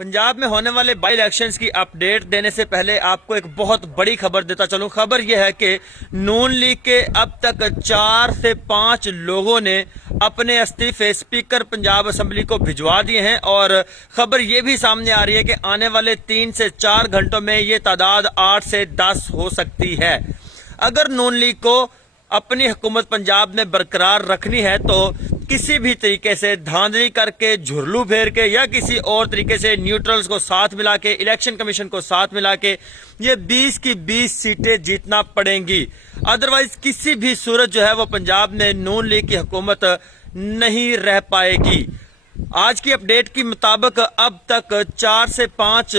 पंजाब में होने वाले बाई इलेक्शंस की अपडेट देने से पहले आपको एक बहुत बड़ी खबर देता चलूं। खबर यह है कि नून लीग के अब तक 4 से 5 लोगों ने अपने इस्तीफे स्पीकर पंजाब असेंबली को भिजवा दिए हैं और खबर यह भी सामने आ रही है कि आने वाले 3 से 4 घंटों में ये तादाद 8 से 10 हो सकती है। अगर नून लीग को अपनी हुकूमत पंजाब में बरकरार रखनी है तो किसी भी तरीके से धांधली करके, झुरलू फेर के या किसी और तरीके से न्यूट्रल्स को साथ मिला के, इलेक्शन कमीशन को साथ मिला के ये 20 की 20 सीटें जीतना पड़ेंगी। अदरवाइज किसी भी सूरत जो है वो पंजाब में नून लीग की हुकूमत नहीं रह पाएगी। आज की अपडेट के मुताबिक अब तक 4 से 5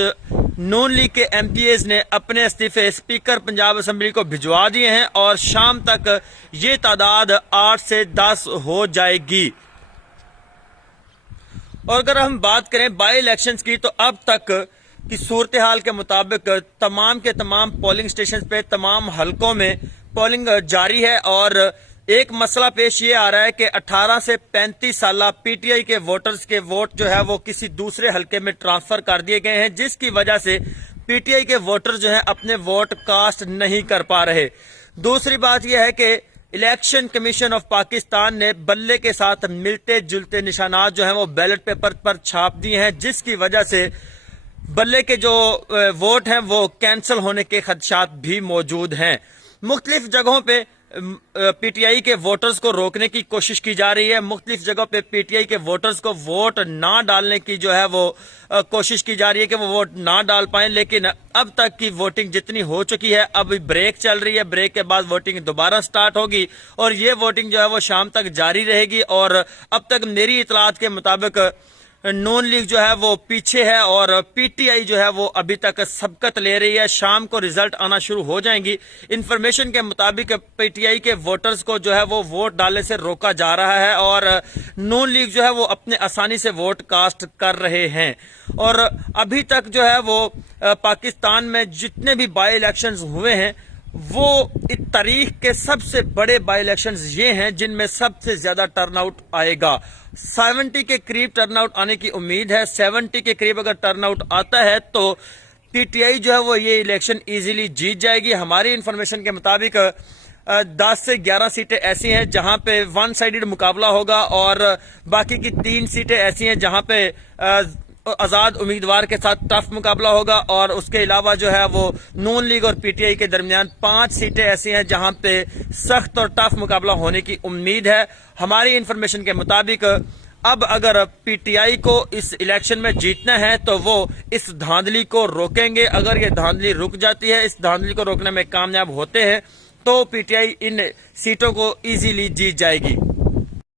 नून लीग के एमपीएस ने अपने इस्तीफे स्पीकर पंजाब असेंबली को भिजवा दिए हैं और शाम तक ये तादाद 8 से 10 हो जाएगी। और अगर हम बात करें बाई इलेक्शंस की तो अब तक की सूरत हाल के मुताबिक तमाम के तमाम पोलिंग स्टेशन पे, तमाम हलकों में पोलिंग जारी है और एक मसला पेश ये आ रहा है कि 18 से 35 साल पीटीआई के वोटर्स के वोट जो है वो किसी दूसरे हलके में ट्रांसफर कर दिए गए हैं, जिसकी वजह से पीटीआई के वोटर जो हैं अपने वोट कास्ट नहीं कर पा रहे। दूसरी बात यह है कि इलेक्शन कमीशन ऑफ पाकिस्तान ने बल्ले के साथ मिलते जुलते निशानात जो हैं वो बैलेट पेपर पर छाप दिए हैं, जिसकी वजह से बल्ले के जो वोट हैं वो कैंसिल होने के खदशात भी मौजूद हैं। मुख्तलिफ जगहों पे पीटीआई के वोटर्स को रोकने की कोशिश की जा रही है। मुख्तलिफ जगहों पे पीटीआई के वोटर्स को वोट ना डालने की जो है वो कोशिश की जा रही है कि वो वोट ना डाल पाएं, लेकिन अब तक की वोटिंग जितनी हो चुकी है, अभी ब्रेक चल रही है, ब्रेक के बाद वोटिंग दोबारा स्टार्ट होगी और ये वोटिंग जो है वो शाम तक जारी रहेगी। और अब तक मेरी इतलात के मुताबिक नून लीग जो है वो पीछे है और पीटीआई जो है वो अभी तक सबकत ले रही है। शाम को रिजल्ट आना शुरू हो जाएंगी। इंफॉर्मेशन के मुताबिक पीटीआई के वोटर्स को जो है वो वोट डालने से रोका जा रहा है और नून लीग जो है वो अपने आसानी से वोट कास्ट कर रहे हैं। और अभी तक जो है वो पाकिस्तान में जितने भी बाई इलेक्शंस हुए हैं वो इस तारीख के सबसे बड़े बाई इलेक्शंस ये हैं जिनमें सबसे ज्यादा टर्नआउट आएगा। 70 के करीब टर्नआउट आने की उम्मीद है। 70 के करीब अगर टर्नआउट आता है तो पीटीआई जो है वो ये इलेक्शन इजीली जीत जाएगी। हमारी इंफॉर्मेशन के मुताबिक 10 से 11 सीटें ऐसी हैं जहां पे वन साइडेड मुकाबला होगा और बाकी की 3 सीटें ऐसी हैं जहां पे आजाद उम्मीदवार के साथ टफ मुकाबला होगा और उसके अलावा जो है वो नून लीग और पीटीआई के दरमियान 5 सीटें ऐसी हैं जहां पे सख्त और टफ मुकाबला होने की उम्मीद है। हमारी इंफॉर्मेशन के मुताबिक अब अगर पीटीआई को इस इलेक्शन में जीतना है तो वो इस धांधली को रोकेंगे। अगर ये धांधली रुक जाती है, इस धांधली को रोकने में कामयाब होते हैं तो पीटीआई इन सीटों को इजीली जीत जाएगी।